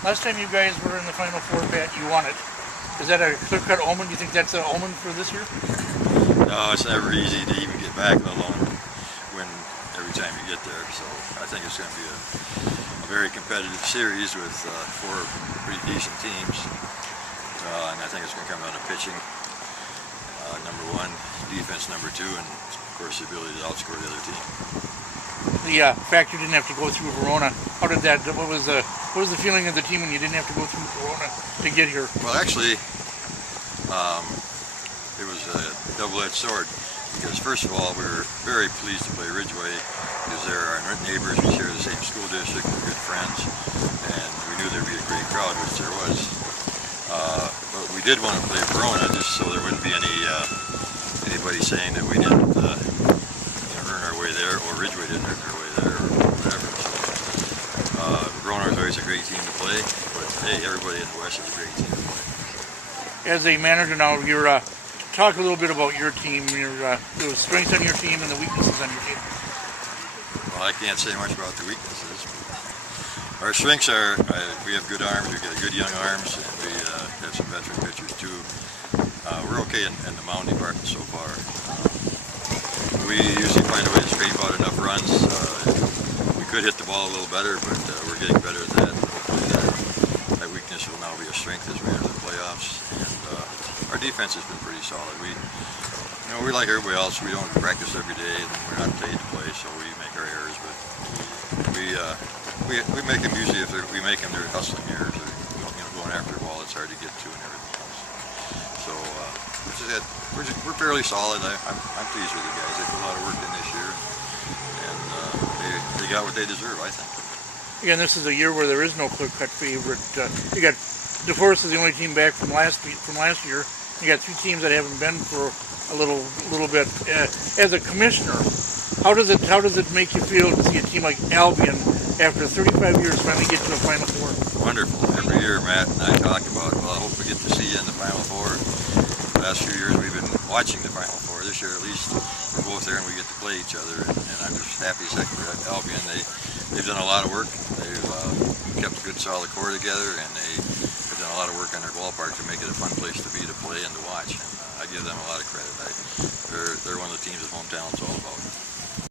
Last time you guys were in the Final Four, Pat, you won it. Is that a clear-cut omen? Do you think that's an omen for this year? No, it's never easy to even get back, let alone win every time you get there. So I think it's going to be a very competitive series with 4 pretty decent teams. And I think it's going to come down to pitching, number 1, defense number 2, and of course the ability to outscore the other team. The fact you didn't have to go through Verona, how did that? What was the feeling of the team when you didn't have to go through Verona to get here? Well, actually, it was a double-edged sword because first of all, we were very pleased to play Ridgeway because they're our neighbors. We share the same school district. We're good friends, and we knew there'd be a great crowd, which there was. But we did want to play Verona just so there wouldn't be anybody saying that we didn't earn our way there, or Ridgeway didn't earn their way there, or whatever. So Verona is always a great team to play, but hey, everybody in the West is a great team to play. As a manager now, talk a little bit about your team, the strengths on your team and the weaknesses on your team. Well, I can't say much about the weaknesses. Our strengths are we have good arms, we've got good young arms, and we have some veteran pitchers too. We're okay in the mound department so far. We usually find a way to scrape out enough runs. We could hit the ball a little better, but we're getting better at that. Hopefully that weakness will now be a strength as we enter the playoffs. And our defense has been pretty solid. We like everybody else. We don't practice every day, and we're not paid to play, so we make our errors. But we make them usually. If we make them, they're hustling errors, or going after the ball. It's hard to get to and everything else. So we're fairly solid. I'm pleased with the guys. They put a lot of work in this year, and they got what they deserve, I think. Again, this is a year where there is no clear-cut favorite. You got DeForest is the only team back from last year. You got 2 teams that haven't been for a little bit. As a commissioner, how does it make you feel to see a team like Albion, after 35 years, finally get to the Final Four? Wonderful. Every year, Matt and I talk about, well, I hope we get to see you in the Final Four. The last few years, we've been watching the Final Four. This year, at least, we're both there and we get to play each other. And I'm just happy as heck for Albion. They've done a lot of work. They've kept a good, solid core together, and they've done a lot of work on their ballpark to make it a fun place to be, to play, and to watch. And I give them a lot of credit. They're one of the teams that home talent's all about.